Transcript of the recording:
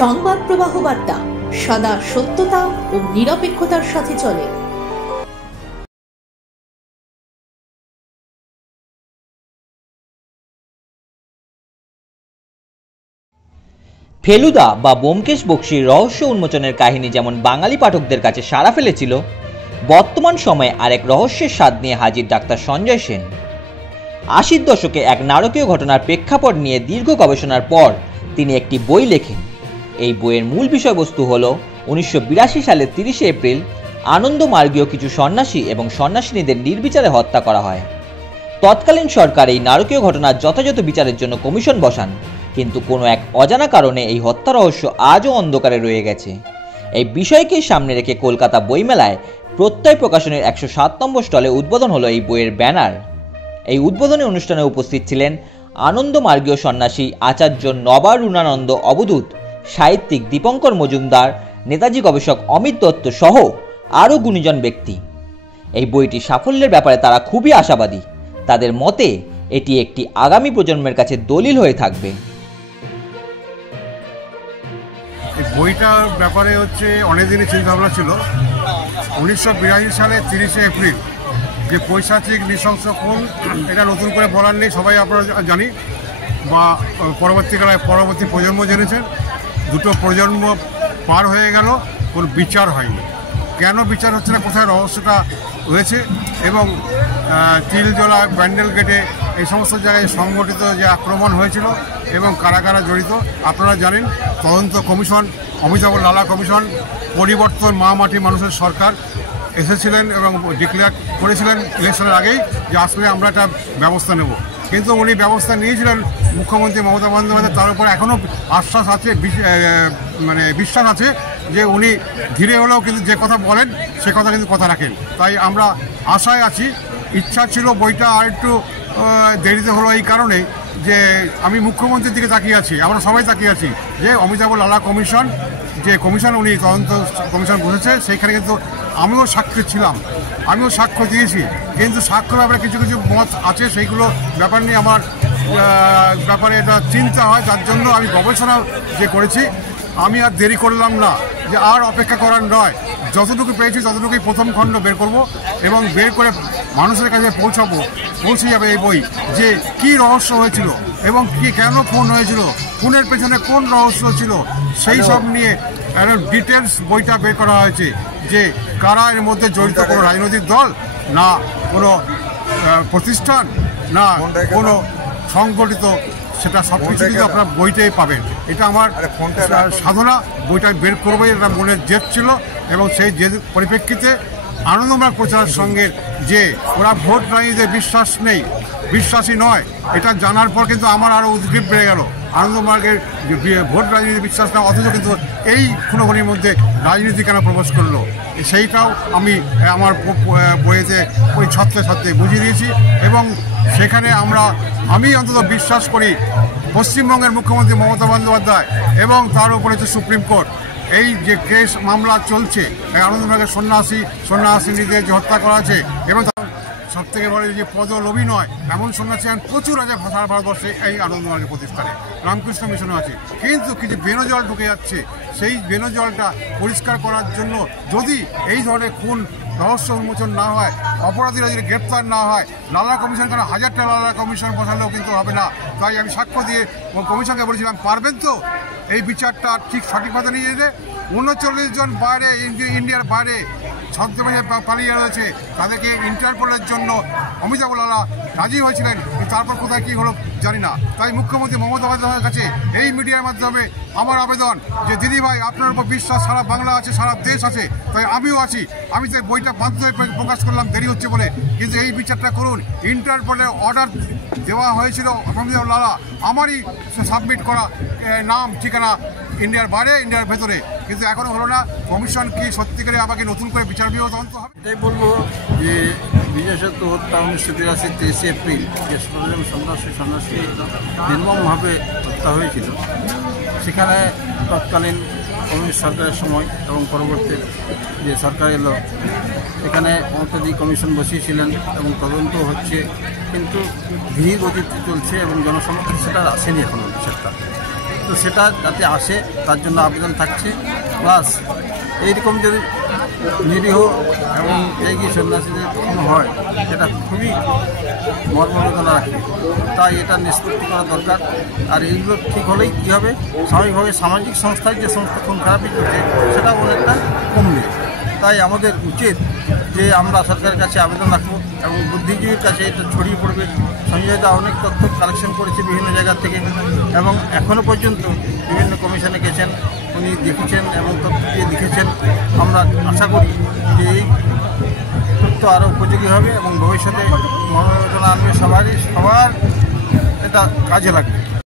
সংবাদ প্রবাহ বার্তা সদা সত্যতা ও নিরপেক্ষতার সাথে চলে। ফেলুদা বা ব্যোমকেশ বক্সীর রহস্য উন্মোচনের কাহিনী যেমন বাঙালি পাঠকদের কাছে সাড়া ফেলেছিল, বর্তমান সময়ে আরেক রহস্যের স্বাদ নিয়ে হাজির ডাক্তার সঞ্জয় সেন। ৮০ দশকে এক নারকীয় ঘটনার প্রেক্ষাপট নিয়ে দীর্ঘ গবেষণার পর তিনি একটি বই লেখেন। এই বইয়ের মূল বিষয়বস্তু হল ১৯৮২ সালের ৩০ এপ্রিল আনন্দমার্গীয় কিছু সন্ন্যাসী এবং সন্ন্যাসিনীদের নির্বিচারে হত্যা করা হয়। তৎকালীন সরকার এই নারকীয় ঘটনার যথাযথ বিচারের জন্য কমিশন বসান, কিন্তু কোনো এক অজানা কারণে এই হত্যা রহস্য আজও অন্ধকারে রয়ে গেছে। এই বিষয়কেই সামনে রেখে কলকাতা বইমেলায় প্রত্যয় প্রকাশনের ১০৭ নম্বর স্টলে উদ্বোধন হলো এই বইয়ের ব্যানার। এই উদ্বোধনী অনুষ্ঠানে উপস্থিত ছিলেন আনন্দমার্গীয় সন্ন্যাসী আচার্য নবারুণানন্দ অবধূত, সাহিত্যিক দীপঙ্কর মজুমদার, নেতাজি গবেষক অমিত দত্ত সহ আরও গুণীজন ব্যক্তি। এই বইটি সাফল্যের ব্যাপারে তারা খুবই আশাবাদী। তাদের মতে এটি একটি আগামী প্রজন্মের কাছে দলিল হয়ে থাকবে। এই বইটার ব্যাপারে অনেক দিনই চিন্তাভাবনা ছিল। ১৯৮২ সালে ৩০ এপ্রিল যে পৈশাচিক নৃশংস খুন, এটা নতুন করে বলার নেই, সবাই আপনারা জানি বা পরবর্তী প্রজন্ম জেনেছেন। দুটো প্রজন্ম পার হয়ে গেল, কোনো বিচার হয়নি। কেন বিচার হচ্ছে না, কোথায় রহস্যটা রয়েছে, এবং তিলজলা, ব্যান্ডেল গেটে এই সমস্ত জায়গায় সংগঠিত যে আক্রমণ হয়েছিল এবং কারা কারা জড়িত আপনারা জানেন। তদন্ত কমিশন, অমিতাভ লালা কমিশন, পরিবর্তন মা মাটি মানুষের সরকার এসেছিলেন এবং ডিক্লেয়ার করেছিলেন ইলেকশনের আগেই যে আসলে আমরা একটা ব্যবস্থা নেব। কিন্তু উনি ব্যবস্থা নিয়েছিলেন মুখ্যমন্ত্রী মমতা বন্দ্যোপাধ্যায়, তার উপরে এখনও আশ্বাস আছে, বিশ্বাস আছে যে উনি ধীরে হলেও কিন্তু যে কথা বলেন সে কথা কিন্তু কথা রাখেন। তাই আমরা আশায় আছি। ইচ্ছা ছিল বইটা আর একটু দেরিতে হলো এই কারণে যে আমি মুখ্যমন্ত্রীর দিকে তাকিয়ে আছি, আমরা সবাই তাকিয়ে আছি যে অমিতাভ লালা কমিশন, যে কমিশন উনি তদন্ত কমিশন বসেছে, সেইখানে কিন্তু আমিও সাক্ষী ছিলাম, আমিও সাক্ষ্য দিয়েছি। কিন্তু সাক্ষ্য ব্যাপারে কিছু কিছু মত আছে, সেইগুলো ব্যাপার নিয়ে আমার ব্যাপারে এটা চিন্তা হয়। তার জন্য আমি গবেষণা যে করেছি, আমি আর দেরি করলাম না, যে আর অপেক্ষা করার নয়। যতটুকু পেয়েছি ততটুকুই প্রথম খণ্ড বের করব এবং বের করে মানুষের কাছে পৌঁছে যাবে এই বই, যে কি রহস্য হয়েছিল এবং কেন খুন হয়েছিল, খুনের পেছনে কোন রহস্য ছিল, সেই সব নিয়ে ডিটেলস বইটা বের করা হয়েছে। যে কারা এর মধ্যে জড়িত, কোনো রাজনৈতিক দল না, কোনো প্রতিষ্ঠান না, কোনো সংগঠিত, সেটা সব কিছু কিন্তু আপনারা বইটাই পাবেন। এটা আমার সাধনা, বইটা বের করবোই, এটা মনের জেদ ছিল। এবং সেই জেদ পরিপ্রেক্ষিতে আনন্দমার্গ প্রচারের সঙ্গে যে ওরা ভোট রাজনীতিতে বিশ্বাসী নয়, এটা জানার পর কিন্তু আমার আরও উদ্গ্রীব বেড়ে গেল। আনন্দমার্গের ভোট রাজনীতি বিশ্বাস না, অথচ কিন্তু এই খুনোখুনির মধ্যে রাজনীতি কেন প্রবেশ করলো, সেইটাও আমি আমার বইয়েতে ওই ছত্রে বুঝিয়ে দিয়েছি। এবং সেখানে আমি অন্তত বিশ্বাস করি পশ্চিমবঙ্গের মুখ্যমন্ত্রী মমতা বন্দ্যোপাধ্যায় এবং তার উপরে সুপ্রিম কোর্ট, এই যে কেস মামলা চলছে আনন্দমার্গের সন্ন্যাসিনীদের যে হত্যা করা আছে, এবং সব থেকে বড় যে পদলোভী নয় এমন সন্ন্যাসী প্রচুর আছে সারা ভারতবর্ষে এই আনন্দমার্গের প্রতিষ্ঠানে, রামকৃষ্ণ মিশনও আছে। কিন্তু কিছু বেনজল ঢুকে যাচ্ছে, সেই বেনজলটা পরিষ্কার করার জন্য যদি এই ধরনের খুন রহস্য উন্মোচন না হয়, অপরাধীরা যদি গ্রেপ্তার না হয়, লালা কমিশন কেন 1000টা লালা কমিশন বসালেও কিন্তু হবে না। তাই আমি সাক্ষ্য দিয়ে কমিশনকে বলেছিলাম, পারবেন তো এই বিচারটা ঠিক সঠিকভাবে নিয়ে যেতে। ৩৯ জন বাইরে, ইন্ডিয়ার বাইরে ছদ্মবেশে পালিয়ে রয়েছে, তাদেরকে ইন্টারপোলের জন্য অমিতাভ লালা রাজি হয়েছিলেন, তারপর কোথায় কী হলো জানি না। তাই মুখ্যমন্ত্রী মমতা বন্দ্যোপাধ্যায়ের কাছে এই মিডিয়ার মাধ্যমে আমার আবেদন যে দিদিভাই, আপনার উপর বিশ্বাস সারা বাংলা আছে, সারা দেশ আছে, তাই আমিও আছি। আমি তো বইটা বাধ্য হয়ে প্রকাশ করলাম দেরি হচ্ছে বলে, কিন্তু এই বিচারটা করুন। ইন্টারপোলের অর্ডার দেওয়া হয়েছিল অমিতাভ লালা, আমারই সাবমিট করা নাম ঠিকানা ইন্ডিয়ার বাইরে, ইন্ডিয়ার ভেতরে, কিন্তু এখনও হলো না। কমিশন কি সত্যিকারে আমাকে নতুন করে বিচার বিভাগ তদন্ত হবে? এটাই বলবো যে বিজয় সেতু হত্যা ১৯৮২ ৩০ এপ্রিল যে ১৬ জন সন্ন্যাসী নির্মমভাবে হত্যা হয়েছিল, সেখানে তৎকালীন কমিউনিস্ট সরকারের সময় এবং পরবর্তী যে সরকার এলো, এখানে মমতাজি কমিশন বসিয়েছিলেন এবং তদন্ত হচ্ছে, কিন্তু ধীর গতিতে চলছে এবং জনসমক্ষে সেটা আসেনি এখনও বিচারটা। তো সেটা যাতে আসে তার জন্য আবেদন থাকছে। প্লাস এইরকম যদি নিরীহ এবং ত্যাগী সন্ন্যাসীদের কোনো হয় এটা খুবই মর্মবেদনা রাখে, তাই এটা নিষ্পত্তি করা দরকার। আর এইগুলো ঠিক হলেই কী হবে, স্বাভাবিকভাবে সামাজিক সংস্থায় যে সমস্ত খুন খারাপি করছে সেটা অনেকটা কমবে। তাই আমাদের উচিত যে আমরা সরকারের কাছে আবেদন রাখবো এবং বুদ্ধিজীবীর কাছে এটা ছড়িয়ে পড়বে। সঞ্জয় দা অনেক তথ্য কালেকশন করেছে বিভিন্ন জায়গা থেকে এবং এখনও পর্যন্ত বিভিন্ন কমিশনে গেছেন, উনি দেখেছেন এবং তথ্য দিয়ে লিখেছেন। আমরা আশা করি যে এই তথ্য আরও উপযোগী হবে এবং ভবিষ্যতে মনোরঞ্জনা আনবে, সবার এটা কাজে লাগবে।